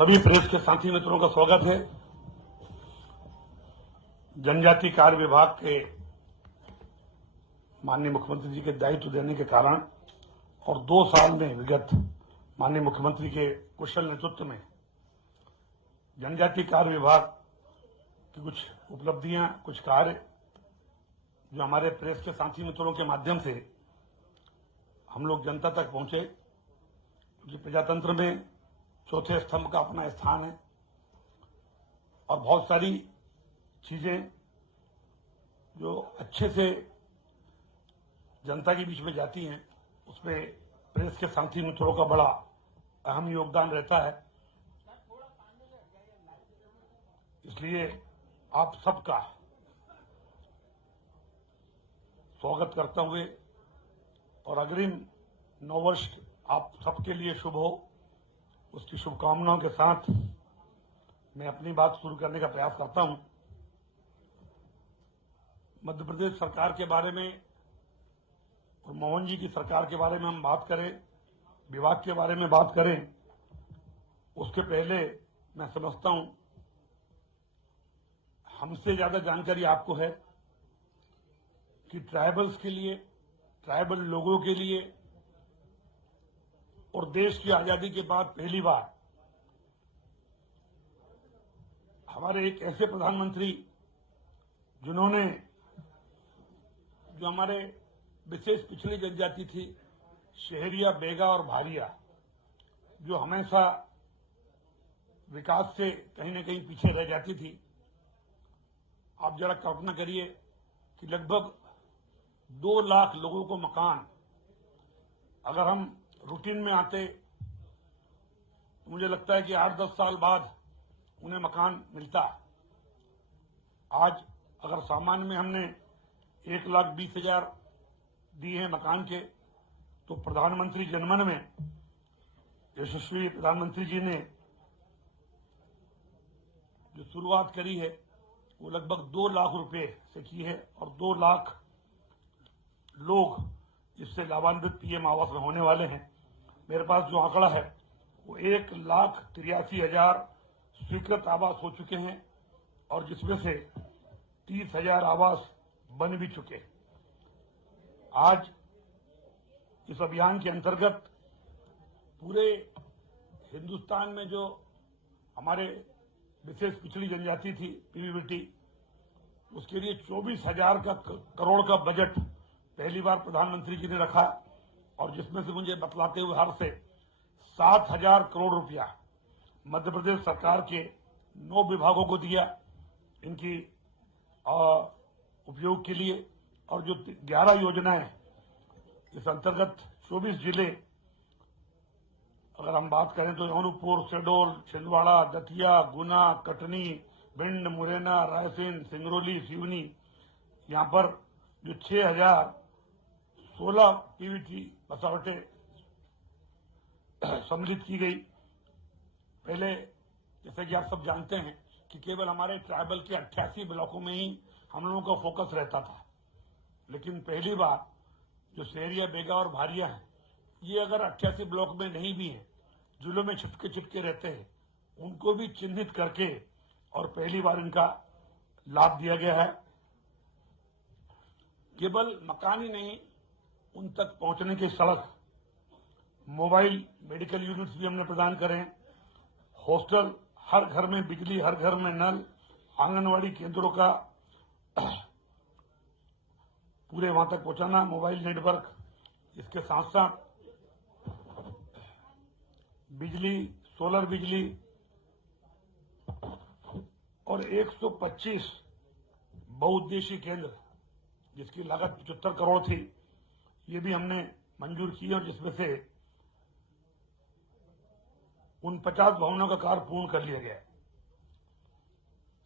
सभी प्रेस के साथी मित्रों का स्वागत है। जनजाति कार्य विभाग के माननीय मुख्यमंत्री जी के दायित्व देने के कारण और 2 साल में विगत माननीय मुख्यमंत्री के कुशल नेतृत्व में जनजाति कार्य विभाग की कुछ उपलब्धियां, कुछ कार्य जो हमारे प्रेस के साथी मित्रों के माध्यम से हम लोग जनता तक पहुंचे, क्योंकि प्रजातंत्र में चौथे स्तंभ का अपना स्थान है और बहुत सारी चीजें जो अच्छे से जनता के बीच में जाती हैं, उसमें प्रेस के साथी मित्रों का बड़ा अहम योगदान रहता है। इसलिए आप सबका स्वागत करते हुए और अग्रिम नववर्ष आप सबके लिए शुभ हो, उसकी शुभकामनाओं के साथ मैं अपनी बात शुरू करने का प्रयास करता हूं। मध्य प्रदेश सरकार के बारे में और मोहन जी की सरकार के बारे में हम बात करें, विभाग के बारे में बात करें, उसके पहले मैं समझता हूं हमसे ज्यादा जानकारी आपको है कि ट्राइबल्स के लिए, ट्राइबल लोगों के लिए और देश की आजादी के बाद पहली बार हमारे एक ऐसे प्रधानमंत्री जिन्होंने जो हमारे विशेष पिछड़ी जनजाति थी, शहरिया, बेगा और भारिया, जो हमेशा विकास से कहीं न कहीं पीछे रह जाती थी। आप जरा कल्पना करिए कि लगभग 2 लाख लोगों को मकान, अगर हम रूटीन में आते तो मुझे लगता है कि 8-10 साल बाद उन्हें मकान मिलता। आज अगर सामान्य में हमने 1,20,000 दिए हैं मकान के, तो प्रधानमंत्री जनमन में यशस्वी प्रधानमंत्री जी ने जो शुरुआत करी है वो लगभग 2 लाख रुपए से की है और 2 लाख लोग इससे लाभान्वित पीएम आवास में होने वाले हैं। मेरे पास जो आंकड़ा है वो 1,83,000 स्वीकृत आवास हो चुके हैं और जिसमें से 30,000 आवास बन भी चुके। आज इस अभियान के अंतर्गत पूरे हिंदुस्तान में जो हमारे विशेष पिछड़ी जनजाति थी, पीवीबीटी, उसके लिए 24,000 करोड़ का बजट पहली बार प्रधानमंत्री जी ने रखा और जिसमें से मुझे बतलाते हुए हर से 7,000 करोड़ रुपया मध्य प्रदेश सरकार के 9 विभागों को दिया इनकी उपयोग के लिए। और जो 11 योजनाएं इस अंतर्गत 24 जिले, अगर हम बात करें तो अनूपपुर, शहडोल, छिंदवाड़ा, दतिया, गुना, कटनी, भिंड, मुरैना, रायसेन, सिंगरौली, सिवनी, यहाँ पर जो 6,016 पीवीटी बसावटें सम्मिलित की गई। पहले जैसे कि आप सब जानते हैं कि केवल हमारे ट्राइबल के 88 ब्लॉकों में ही हम लोगों का फोकस रहता था, लेकिन पहली बार जो शहरिया, बेगा और भारिया हैं, ये अगर 88 ब्लॉक में नहीं भी हैं, जिलों में छिपके रहते हैं, उनको भी चिन्हित करके और पहली बार इनका लाभ दिया गया है। केवल मकान ही नहीं, उन तक पहुंचने की सड़क, मोबाइल मेडिकल यूनिट्स भी हमने प्रदान करें, हॉस्टल, हर घर में बिजली, हर घर में नल, आंगनवाड़ी केंद्रों का पूरे वहां तक पहुंचाना, मोबाइल नेटवर्क, इसके साथ साथ बिजली, सोलर बिजली और 125 बहुउद्देशीय केंद्र जिसकी लागत 75 करोड़ थी, ये भी हमने मंजूर की और जिसमें से 49 भवनों का कार्य पूर्ण कर लिया गया।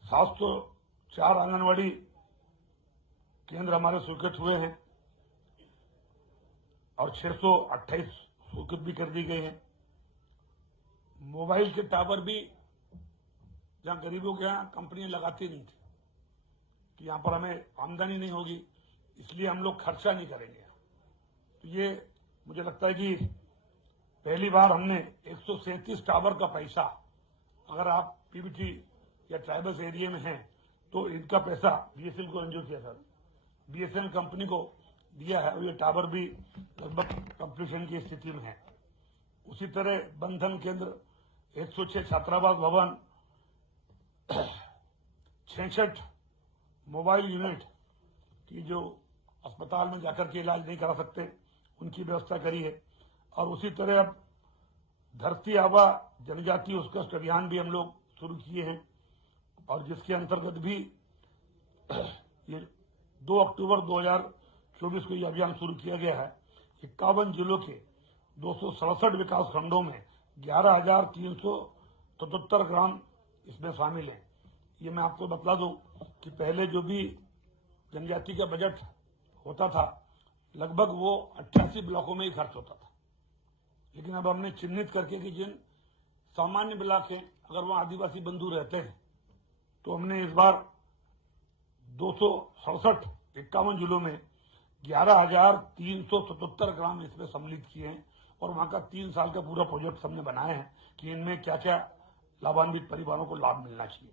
704 आंगनवाड़ी केंद्र हमारे स्वीकृत हुए हैं और 628 स्वीकृत भी कर दी गए हैं। मोबाइल के टावर भी जहां गरीबों के यहां कंपनियां लगाती नहीं थी कि यहां पर हमें आमदनी नहीं होगी, इसलिए हम लोग खर्चा नहीं करेंगे, तो ये मुझे लगता है कि पहली बार हमने 137 टावर का पैसा अगर आप पीबीटी या ट्राइबल्स एरिया में हैं तो इनका पैसा बीएसएनएल को मंजूर किया सर, बीएसएनएल कंपनी को दिया है और ये टावर भी लगभग कंप्लीशन की स्थिति में है। उसी तरह बंधन केंद्र 106 छात्रावास भवन, 66 मोबाइल यूनिट की जो अस्पताल में जाकर के इलाज नहीं करा सकते उनकी व्यवस्था करी है। और उसी तरह अब धरती आबा जनजाति उत्कृष्ट अभियान भी हम लोग शुरू किए हैं और जिसके अंतर्गत भी ये 2 अक्टूबर 2024 को यह अभियान शुरू किया गया है। 51 जिलों के 267 विकास खंडों में 11,377 ग्राम इसमें शामिल हैं। ये मैं आपको बता दूं कि पहले जो भी जनजाति का बजट होता था लगभग वो 88 ब्लॉकों में ही खर्च होता था, लेकिन अब हमने चिन्हित करके कि जिन सामान्य ब्लॉक हैं अगर वहां आदिवासी बंधु रहते हैं तो हमने इस बार 51 जिलों में 11,377 ग्राम इसमें सम्मिलित किए हैं और वहां का 3 साल का पूरा प्रोजेक्ट हमने बनाए हैं कि इनमें क्या क्या लाभान्वित परिवारों को लाभ मिलना चाहिए।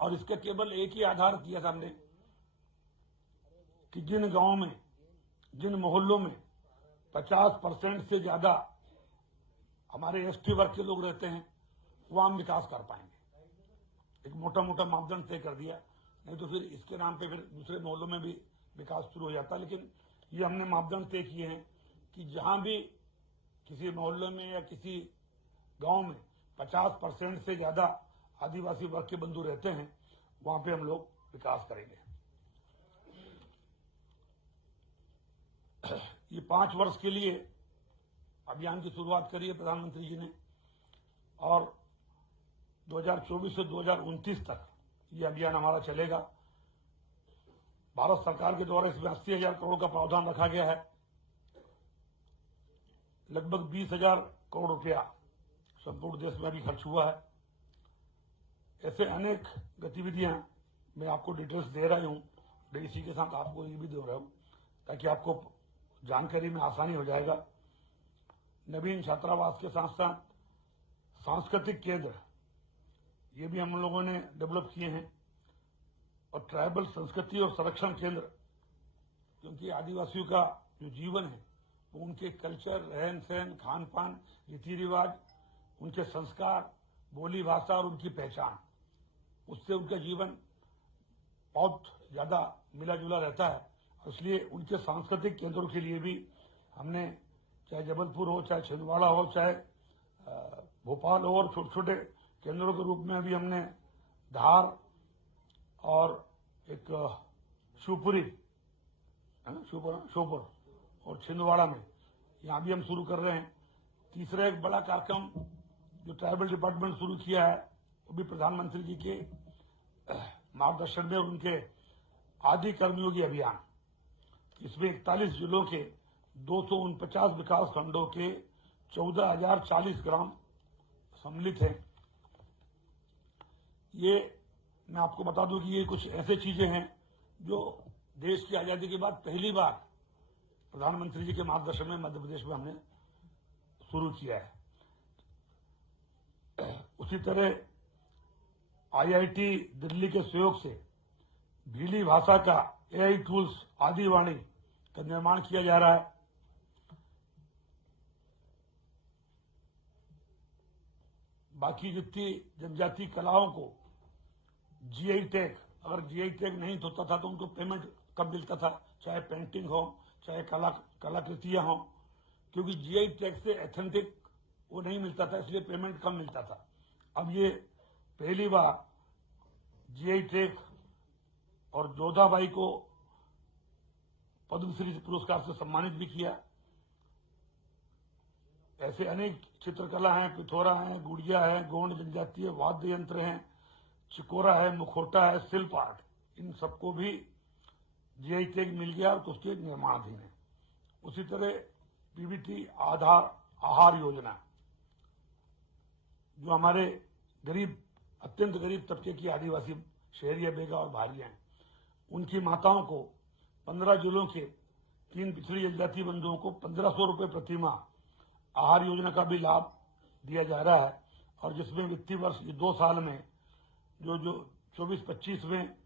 और इसका केवल एक ही आधार किया था हमने कि जिन गांवों में, जिन मोहल्लों में 50% से ज्यादा हमारे एसटी वर्ग के लोग रहते हैं वहां हम विकास कर पाएंगे। एक मोटा मोटा मापदंड तय कर दिया, नहीं तो फिर इसके नाम पे फिर दूसरे मोहल्लों में भी विकास शुरू हो जाता। लेकिन ये हमने मापदंड तय किए हैं कि जहां भी किसी मोहल्ले में या किसी गांव में 50% से ज्यादा आदिवासी वर्ग के बंधु रहते हैं वहां पे हम लोग विकास करेंगे। ये 5 वर्ष के लिए अभियान की शुरुआत करी है प्रधानमंत्री जी ने और 2024 से 2029 तक ये अभियान हमारा चलेगा। भारत सरकार के द्वारा इसमें 80,000 करोड़ का प्रावधान रखा गया है। लगभग 20,000 करोड़ रुपया संपूर्ण देश में अभी खर्च हुआ है। ऐसे अनेक गतिविधियां मैं आपको डिटेल्स दे रहा हूं, डीसी के साथ आपको ये भी दे रहा हूं ताकि आपको जानकारी में आसानी हो जाएगा। नवीन छात्रावास के साथ साथ सांस्कृतिक केंद्र ये भी हम लोगों ने डेवलप किए हैं और ट्राइबल संस्कृति और संरक्षण केंद्र, क्योंकि आदिवासियों का जो जीवन है वो उनके कल्चर, रहन सहन, खान पान, रीति रिवाज, उनके संस्कार, बोली भाषा और उनकी पहचान, उससे उनका जीवन बहुत ज्यादा मिला जुला रहता है। इसलिए उनके सांस्कृतिक केंद्रों के लिए भी हमने, चाहे जबलपुर हो, चाहे छिंदवाड़ा हो, चाहे भोपाल हो, और छोटे छोटे केंद्रों के रूप में अभी हमने धार और एक शिवपुरी, श्योपुर और छिंदवाड़ा में यहाँ भी हम शुरू कर रहे हैं। तीसरा एक बड़ा कार्यक्रम जो ट्राइबल डिपार्टमेंट शुरू किया है वो भी प्रधानमंत्री जी के मार्गदर्शन में, उनके आदि कर्मयोगी अभियान, इसमें 41 जिलों के 249 विकास खंडों के 14,040 ग्राम सम्मिलित हैं। ये मैं आपको बता दूं कि ये कुछ ऐसे चीजें हैं जो देश की आजादी के बाद पहली बार प्रधानमंत्री जी के मार्गदर्शन में मध्य प्रदेश में हमने शुरू किया है। उसी तरह आईआईटी दिल्ली के सहयोग से भीली भाषा का एआई टूल्स आदिवाणी का निर्माण किया जा रहा है। बाकी जितनी जनजाति कलाओं को जीआई टैग, अगर जीआई टैग नहीं होता था तो उनको पेमेंट कब मिलता था, चाहे पेंटिंग हो, चाहे कलाकृतियां हो, क्योंकि जीआई टैग से एथेंटिक वो नहीं मिलता था, इसलिए पेमेंट कम मिलता था। अब ये पहली बार जीआई टैग और जोधाबाई को पद्मश्री पुरस्कार से सम्मानित भी किया। ऐसे अनेक चित्रकला हैं, पिथौरा है, गुड़िया है, गोंड जनजातीय वाद्य यंत्र हैं, चिकोरा है, मुखौटा है, शिल्प आर्ट, इन सबको भी जीआई टैग मिल गया और उसके निर्माणाधीन है। उसी तरह पीबीटी आहार योजना, जो हमारे गरीब, अत्यंत गरीब तबके की आदिवासी शहरी बेगा और भारियां हैं, उनकी माताओं को 15 जिलों के 3 पिछड़ी जनजाति बंधुओं को 1,500 रुपये प्रति माह आहार योजना का भी लाभ दिया जा रहा है। और जिसमें वित्तीय वर्ष 2 साल में जो 24-25 में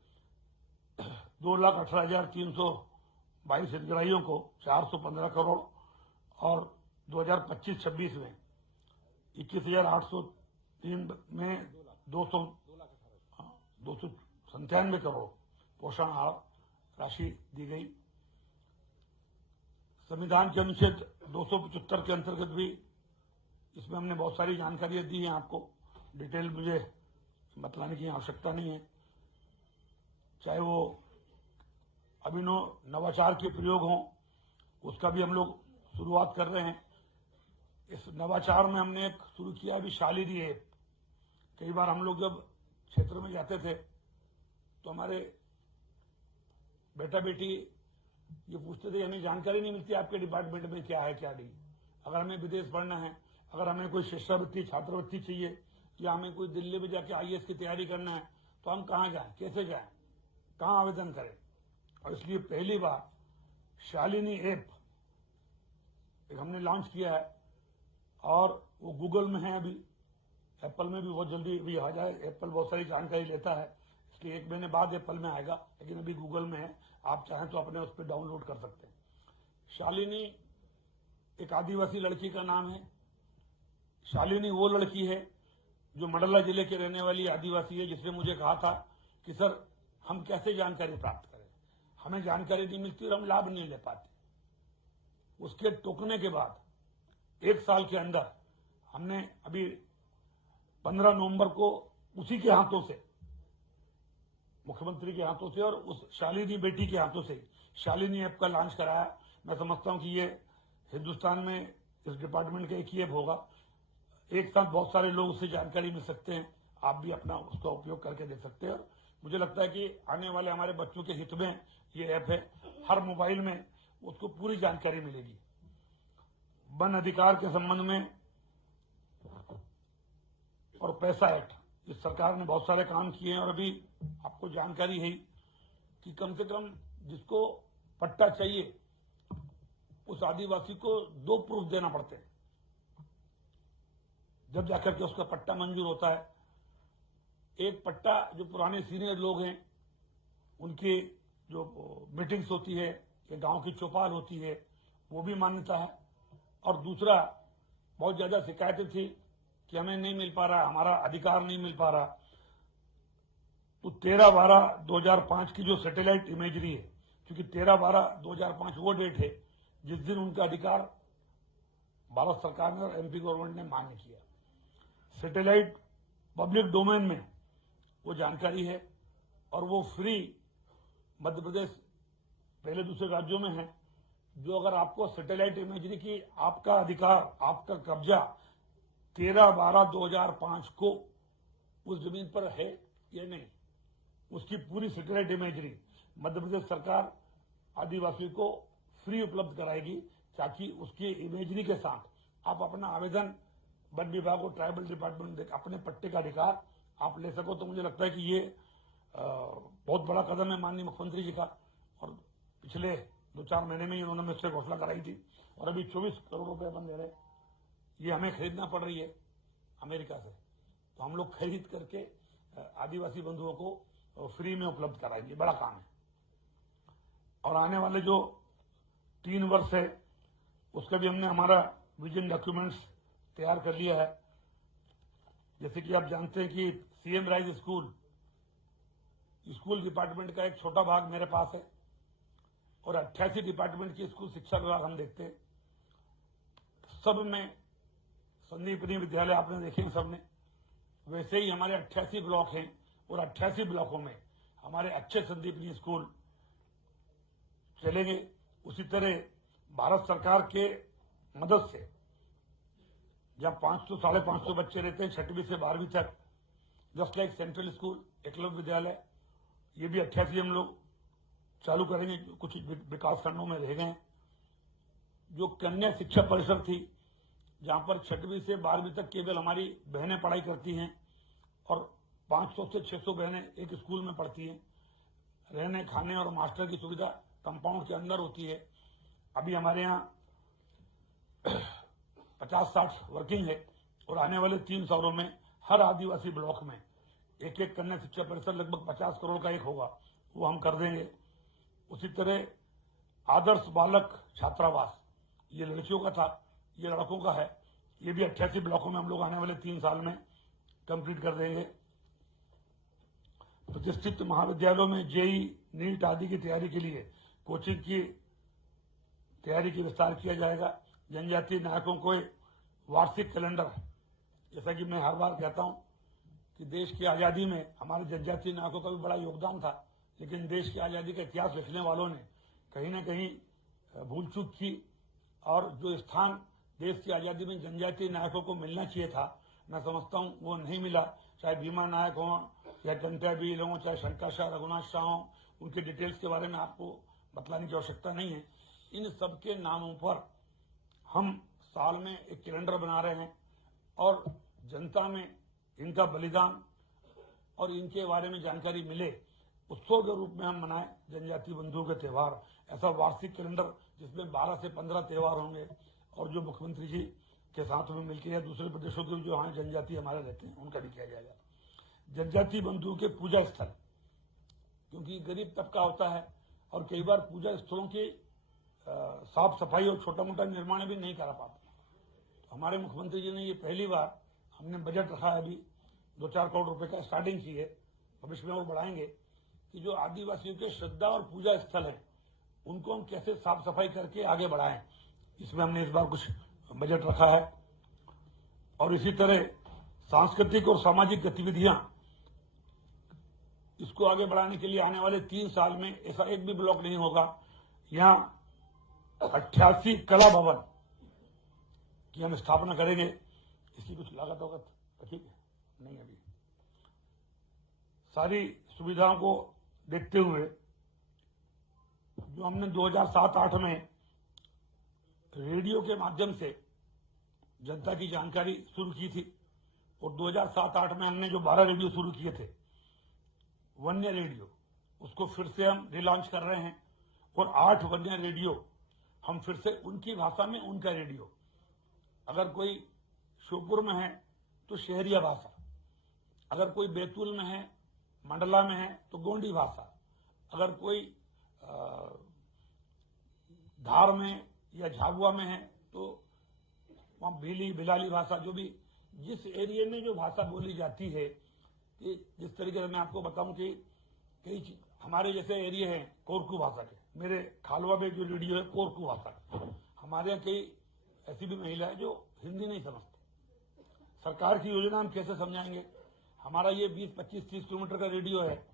2,18,322 हितग्राहियों को 415 करोड़ और 2025-26 में 21,803 में 297 करोड़ पोषण आहार राशि दी गई। संविधान के अनुच्छेद 275 के अंतर्गत भी इसमें हमने बहुत सारी जानकारियां दी हैं। आपको डिटेल मुझे बतलाने की आवश्यकता नहीं है। चाहे वो अभिनव नवाचार के प्रयोग हों, उसका भी हम लोग शुरुआत कर रहे हैं। इस नवाचार में हमने एक शुरू किया अभी शालिनी ऐप। कई बार हम लोग जब क्षेत्र में जाते थे तो हमारे बेटा बेटी ये पूछते थे, हमें जानकारी नहीं मिलती आपके डिपार्टमेंट में क्या है क्या नहीं। अगर हमें विदेश पढ़ना है, अगर हमें कोई शिष्यवृत्ति छात्रवृत्ति चाहिए, या हमें कोई दिल्ली में जाके IAS की तैयारी करना है, तो हम कहाँ जाएं, कैसे जाएं, कहाँ आवेदन करें। और इसलिए पहली बार शालिनी ऐप हमने लॉन्च किया है और वो गूगल में है। अभी एप्पल में भी बहुत जल्दी भी आ जाए। एप्पल बहुत सारी जानकारी लेता है, इसलिए 1 महीने बाद एप्पल में आएगा, लेकिन अभी गूगल में है। आप चाहें तो अपने उस पर डाउनलोड कर सकते हैं। शालिनी एक आदिवासी लड़की का नाम है। शालिनी वो लड़की है जो मंडला जिले के रहने वाली आदिवासी है, जिसने मुझे कहा था कि सर हम कैसे जानकारी प्राप्त करें, हमें जानकारी नहीं मिलती और हम लाभ नहीं ले पाते। उसके टोकने के बाद 1 साल के अंदर हमने अभी 15 नवंबर को उसी के हाथों से, मुख्यमंत्री के हाथों से और उस शालिनी बेटी के हाथों से शालिनी ऐप का लॉन्च कराया। मैं समझता हूं कि ये हिंदुस्तान में इस डिपार्टमेंट का एक ही ऐप होगा। एक साथ बहुत सारे लोग उससे जानकारी मिल सकते हैं। आप भी अपना उसका उपयोग करके दे सकते हैं। और मुझे लगता है कि आने वाले हमारे बच्चों के हित में ये ऐप है। हर मोबाइल में उसको पूरी जानकारी मिलेगी। वन अधिकार के संबंध में और पैसा एक्ट, इस सरकार ने बहुत सारे काम किए हैं। और अभी आपको जानकारी है कि कम से कम जिसको पट्टा चाहिए उस आदिवासी को 2 प्रूफ देना पड़ते हैं, जब जाकर के उसका पट्टा मंजूर होता है। एक पट्टा जो पुराने सीनियर लोग हैं उनकी जो मीटिंग्स होती है या गांव की चौपाल होती है वो भी मान्यता है। और दूसरा, बहुत ज्यादा शिकायतें थी कि हमें नहीं मिल पा रहा, हमारा अधिकार नहीं मिल पा रहा, तो 13/12/2005 की जो सैटेलाइट इमेजरी है, क्योंकि 13/12/2005 वो डेट है जिस दिन उनका अधिकार भारत सरकार ने और MP गवर्नमेंट ने मान्य किया। सैटेलाइट पब्लिक डोमेन में वो जानकारी है और वो फ्री मध्य प्रदेश पहले दूसरे राज्यों में है। जो अगर आपको सैटेलाइट इमेजरी की आपका अधिकार, आपका कब्जा 13/12/2005 को उस जमीन पर है या नहीं, उसकी पूरी सैटेलाइट इमेजरी मध्य प्रदेश सरकार आदिवासी को फ्री उपलब्ध कराएगी, ताकि उसकी इमेजरी के साथ आप अपना आवेदन वन विभाग और ट्राइबल डिपार्टमेंट अपने पट्टे का अधिकार आप ले सको। तो मुझे लगता है कि ये बहुत बड़ा कदम है माननीय मुख्यमंत्री जी का। और पिछले 2-4 महीने में ही उन्होंने मुझसे घोषणा कराई थी और अभी 24 करोड़ रुपए अपन दे रहे। ये हमें खरीदना पड़ रही है अमेरिका से, तो हम लोग खरीद करके आदिवासी बंधुओं को फ्री में उपलब्ध कराएंगे। बड़ा काम है। और आने वाले जो 3 वर्ष है उसका भी हमने हमारा विजन डॉक्यूमेंट्स तैयार कर लिया है। जैसे कि आप जानते हैं कि CM राइज स्कूल डिपार्टमेंट का एक छोटा भाग मेरे पास है और 88 डिपार्टमेंट की स्कूल शिक्षा विभाग हम देखते हैं। सब में संदीपनी विद्यालय आपने देखे हैं सबने, वैसे ही हमारे 88 ब्लॉक हैं और 88 ब्लॉकों में हमारे अच्छे संदीपनी स्कूल चलेंगे। उसी तरह भारत सरकार के मदद से जब 500-550 बच्चे रहते हैं 6वीं से 12वीं तक, just like central school Eklavya विद्यालय, ये भी 88 हम लोग चालू करेंगे। कुछ विकास खंडों में रह गए। जो कन्या शिक्षा परिषद थी, जहां पर 6वीं से 12वीं तक केवल हमारी बहनें पढ़ाई करती हैं और 500 से 600 बहनें एक स्कूल में पढ़ती हैं। रहने खाने और मास्टर की सुविधा कंपाउंड के अंदर होती है। अभी हमारे यहाँ 50-60 वर्किंग है और आने वाले 3 सालों में हर आदिवासी ब्लॉक में एक एक कन्या शिक्षा परिसर लगभग 50 करोड़ का एक होगा, वो हम कर देंगे। उसी तरह आदर्श बालक छात्रावास, ये लड़कियों का था, ये लड़कों का है, ये भी 88 ब्लॉकों में हम लोग आने वाले 3 साल में कंप्लीट कर देंगे। प्रतिष्ठित महाविद्यालयों में जेई, नीट आदि की तैयारी के लिए कोचिंग की तैयारी की विस्तार किया जाएगा। जनजातीय नायकों को वार्षिक कैलेंडर, जैसा कि मैं हर बार कहता हूं कि देश की आजादी में हमारे जनजातीय नायकों का भी बड़ा योगदान था, लेकिन देश की आजादी का इतिहास लिखने वालों ने कहीं न कहीं भूल चूक की और जो स्थान देश की आजादी में जनजातीय नायकों को मिलना चाहिए था, मैं समझता हूं वो नहीं मिला। चाहे भीमा नायक हों, चाहे टंट्या बील हों, चाहे शंकर शाह, रघुनाथ शाह हों, उनके डिटेल्स के बारे में आपको बतलाने की आवश्यकता नहीं है। इन सबके नामों पर हम साल में एक कैलेंडर बना रहे हैं और जनता में इनका बलिदान और इनके बारे में जानकारी मिले, उत्सव के रूप में हम मनाएं जनजातीय बंधुओं के त्यौहार। ऐसा वार्षिक कैलेंडर जिसमें 12 से 15 त्यौहार होंगे और जो मुख्यमंत्री जी के साथ में मिलकर या दूसरे प्रदेशों के जो यहाँ जनजाति हमारे रहते हैं उनका भी किया जाएगा। जनजातीय बंधुओं के पूजा स्थल, क्योंकि गरीब तबका होता है और कई बार पूजा स्थलों की साफ सफाई और छोटा मोटा निर्माण भी नहीं करा पाते। तो हमारे मुख्यमंत्री जी ने ये पहली बार, हमने बजट रखा है अभी 2-4 करोड़ रुपए का, स्टार्टिंग की है, भविष्य में वो बढ़ाएंगे, कि जो आदिवासियों के श्रद्धा और पूजा स्थल है उनको हम कैसे साफ सफाई करके आगे बढ़ाएं, इसमें हमने इस बार कुछ बजट रखा है। और इसी तरह सांस्कृतिक और सामाजिक गतिविधियां, इसको आगे बढ़ाने के लिए आने वाले 3 साल में ऐसा एक भी ब्लॉक नहीं होगा यहाँ 88 कला भवन की हम स्थापना करेंगे। इसकी कुछ लागत होगा तो ठीक है, नहीं अभी सारी सुविधाओं को देखते हुए जो हमने 2007-8 में रेडियो के माध्यम से जनता की जानकारी शुरू की थी और 2007-8 में हमने जो 12 रेडियो शुरू किए थे, वन्य रेडियो, उसको फिर से हम रिलॉन्च कर रहे हैं और 8 वन्य रेडियो हम फिर से उनकी भाषा में, उनका रेडियो, अगर कोई श्योपुर में है तो शहरिया भाषा, अगर कोई बैतूल में है, मंडला में है तो गोंडी भाषा, अगर कोई धार में या झाबुआ में है तो वहां भीली भिलाली भाषा, जो भी जिस एरिया में जो भाषा बोली जाती है, कि जिस तरीके से मैं आपको बताऊं कि कई हमारे जैसे एरिया है कोरकू भाषा के, मेरे खालवा में जो रेडियो है कोरकू भाषा, हमारे यहाँ कई ऐसी भी महिलाएं जो हिंदी नहीं समझती, सरकार की योजना हम कैसे समझाएंगे। हमारा ये 20-25-30 किलोमीटर का रेडियो है,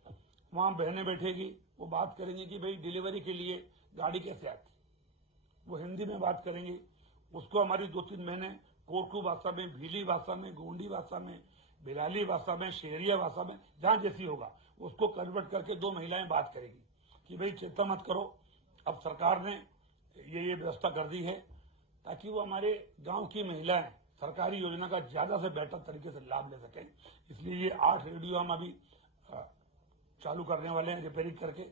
वहां बहनें बैठेगी, वो बात करेंगी कि भाई डिलीवरी के लिए गाड़ी कैसे आती, वो हिंदी में बात करेंगी, उसको हमारी 2-3 महीने कोरकू भाषा में, भीली भाषा में, गोंडी भाषा में, बिलाली भाषा में, शहरिया भाषा में, जहां जैसी होगा उसको कन्वर्ट करके 2 महिलाएं बात करेगी कि भाई चिंता मत करो, अब सरकार ने ये व्यवस्था कर दी है, ताकि वो हमारे गांव की महिलाएं सरकारी योजना का ज्यादा से बेहतर तरीके से लाभ ले सकें। इसलिए ये 8 रेडियो हम अभी चालू करने वाले हैं, रिपेयरिंग करके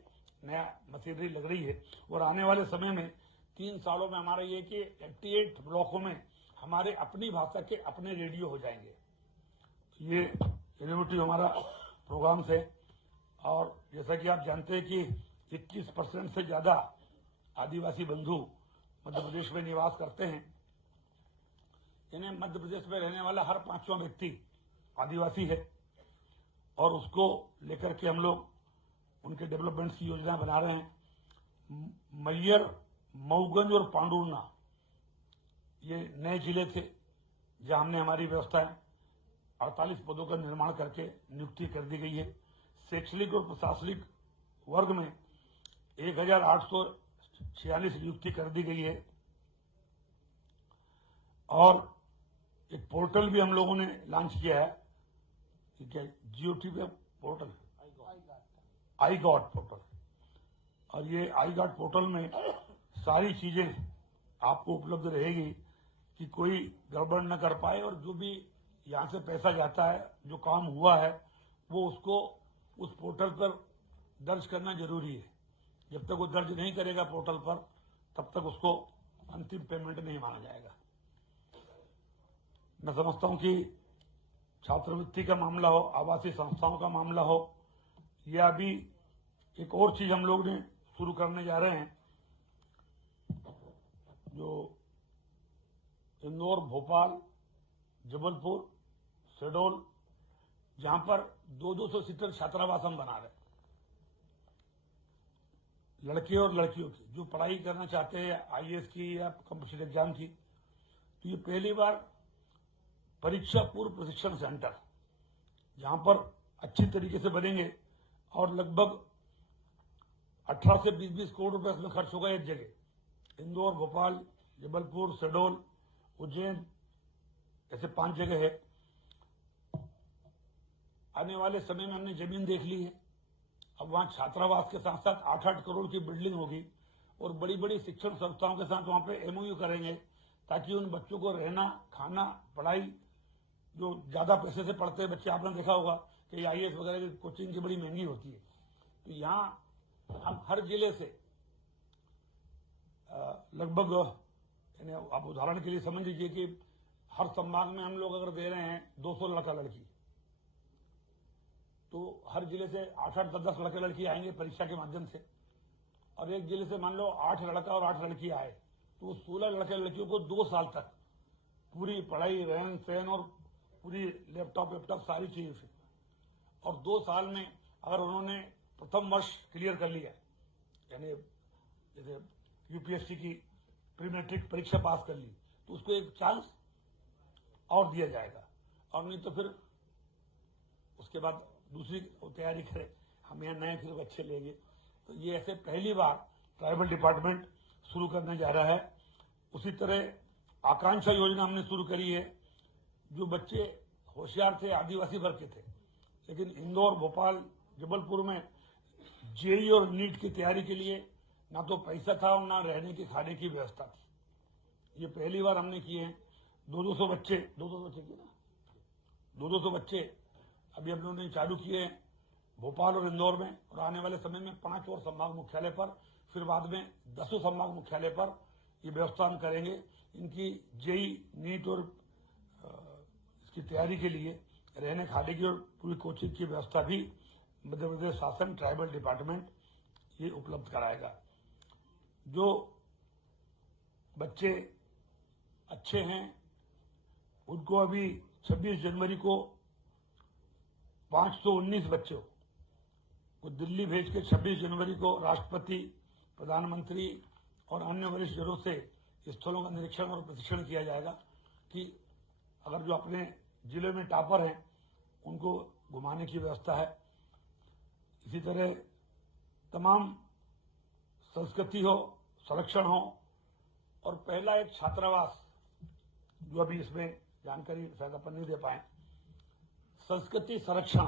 नया मशीनरी लग रही है और आने वाले समय में 3 सालों में हमारा ये कि 88 ब्लॉकों में हमारे अपनी भाषा के अपने रेडियो हो जाएंगे। ये इनोवेटिव हमारा प्रोग्राम है और जैसा कि आप जानते हैं कि 21% से ज्यादा आदिवासी बंधु मध्य प्रदेश में निवास करते हैं। यानी मध्य प्रदेश में रहने वाला हर 5वां व्यक्ति आदिवासी है और उसको लेकर के हम लोग उनके डेवलपमेंट की योजना बना रहे हैं। मैयर, मऊगंज और पांडुरना ये नए जिले थे जहां हमने हमारी व्यवस्थाएं 48 पदों का निर्माण करके नियुक्ति कर दी गई है। शैक्षणिक और प्रशासनिक वर्ग में 1846 नियुक्ति कर दी गई है और एक पोर्टल भी हम लोगों ने लॉन्च किया है, ठीक है, जीओटी पे पोर्टल, आई गॉट पोर्टल, और ये आई गॉट पोर्टल में सारी चीजें आपको उपलब्ध रहेगी कि कोई गड़बड़ न कर पाए और जो भी यहाँ से पैसा जाता है, जो काम हुआ है, वो उसको उस पोर्टल पर दर्ज करना जरूरी है। जब तक वो दर्ज नहीं करेगा पोर्टल पर, तब तक उसको अंतिम पेमेंट नहीं माना जाएगा। मैं समझता हूं कि छात्रवृत्ति का मामला हो, आवासीय संस्थाओं का मामला हो, या अभी एक और चीज हम लोग ने शुरू करने जा रहे हैं, जो इंदौर, भोपाल, जबलपुर, शहडोल, जहां पर 200 सीटर छात्रावास हम बना रहे हैं, लड़के और लड़कियों की जो पढ़ाई करना चाहते हैं आईएएस की या कॉम्पिटिटिव एग्जाम की। तो ये पहली बार परीक्षा पूर्व प्रशिक्षण सेंटर जहां पर अच्छी तरीके से बनेंगे और लगभग 18 से 20 करोड़ रुपए इसमें खर्च होगा एक जगह। इंदौर, भोपाल, जबलपुर, शहडोल, उज्जैन, ऐसे 5 जगह है। आने वाले समय में हमने जमीन देख ली है। अब वहां छात्रावास के साथ साथ 8-8 करोड़ की बिल्डिंग होगी और बड़ी बड़ी शिक्षण संस्थाओं के साथ वहां पे एमओयू करेंगे ताकि उन बच्चों को रहना, खाना, पढ़ाई, जो ज्यादा पैसे से पढ़ते हैं बच्चे, आपने देखा होगा कि आईएएस वगैरह की कोचिंग की बड़ी महंगी होती है। तो यहाँ हम हर जिले से लगभग, आप उदाहरण के लिए समझ लीजिए कि हर संभाग में हम लोग अगर दे रहे हैं 200 लड़का लड़की, तो हर जिले से 8-8, 10-10 लड़के लड़की आएंगे परीक्षा के माध्यम से। और एक जिले से मान लो 8 लड़का और 8 लड़की आए, तो 16 लड़के लड़कियों को 2 साल तक पूरी पढ़ाई, रहन सहन और पूरी लैपटॉप सारी चीजें फ्री। और 2 साल में अगर उन्होंने प्रथम वर्ष क्लियर कर लिया, यानी जैसे यूपीएससी की प्री मैट्रिक परीक्षा पास कर ली, तो उसको एक चांस और दिया जाएगा। और नहीं तो फिर उसके बाद दूसरी तैयारी करें, हम यहाँ नए फिर बच्चे लेंगे। तो ये ऐसे पहली बार ट्राइबल डिपार्टमेंट शुरू करने जा रहा है। उसी तरह आकांक्षा योजना हमने शुरू करी है। जो बच्चे होशियार थे, आदिवासी वर्ग के थे, लेकिन इंदौर, भोपाल, जबलपुर में जेईई और नीट की तैयारी के लिए ना तो पैसा था और ना रहने की खाने की व्यवस्था थी। ये पहली बार हमने किए हैं। 200 बच्चे किए ना, 200 बच्चे अभी हम लोगों ने चालू किए हैं भोपाल और इंदौर में। और आने वाले समय में 5 और संभाग मुख्यालय पर, फिर बाद में 10 संभाग मुख्यालय पर ये व्यवस्था हम करेंगे। इनकी जेईई, नीट और इसकी तैयारी के लिए रहने खाने की और पूरी कोचिंग की व्यवस्था भी मध्य प्रदेश शासन, ट्राइबल डिपार्टमेंट ये उपलब्ध कराएगा। जो बच्चे अच्छे हैं उनको अभी 26 जनवरी को 519 बच्चों को दिल्ली भेज के 26 जनवरी को राष्ट्रपति, प्रधानमंत्री और अन्य वरिष्ठ जनों से स्थलों का निरीक्षण और प्रशिक्षण किया जाएगा कि अगर जो अपने जिले में टॉपर हैं उनको घुमाने की व्यवस्था है। इसी तरह तमाम संस्कृति हो, संरक्षण हो, और पहला एक छात्रावास जो अभी इसमें जानकारी शायद अपन नहीं दे पाए, संस्कृति संरक्षण,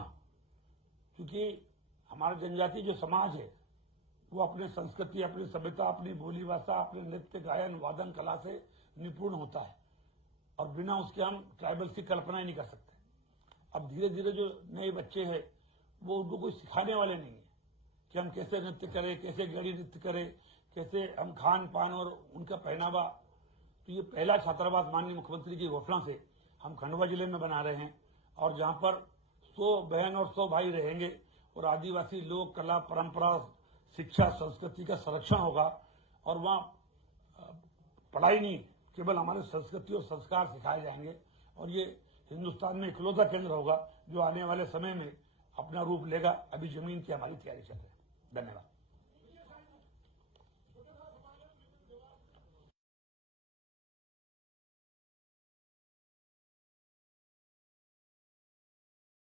क्योंकि हमारा जनजाति जो समाज है वो अपने संस्कृति, अपनी सभ्यता, अपनी बोली भाषा, अपने नृत्य, गायन, वादन कला से निपुण होता है और बिना उसके हम ट्राइबल्स की कल्पना ही नहीं कर सकते। अब धीरे धीरे जो नए बच्चे हैं वो उनको कोई सिखाने वाले नहीं है कि हम कैसे नृत्य करें, कैसे गड़ी नृत्य करें, कैसे हम खान पान और उनका पहनावा। तो ये पहला छात्रावास माननीय मुख्यमंत्री की घोषणा से हम खंडवा जिले में बना रहे हैं, और जहां पर 100 बहन और 100 भाई रहेंगे और आदिवासी लोक कला, परंपरा, शिक्षा, संस्कृति का संरक्षण होगा। और वहां पढ़ाई नहीं, केवल हमारे संस्कृति और संस्कार सिखाए जाएंगे। और ये हिंदुस्तान में इकलौता केंद्र होगा जो आने वाले समय में अपना रूप लेगा। अभी जमीन की हमारी तैयारी चल रही है। धन्यवाद।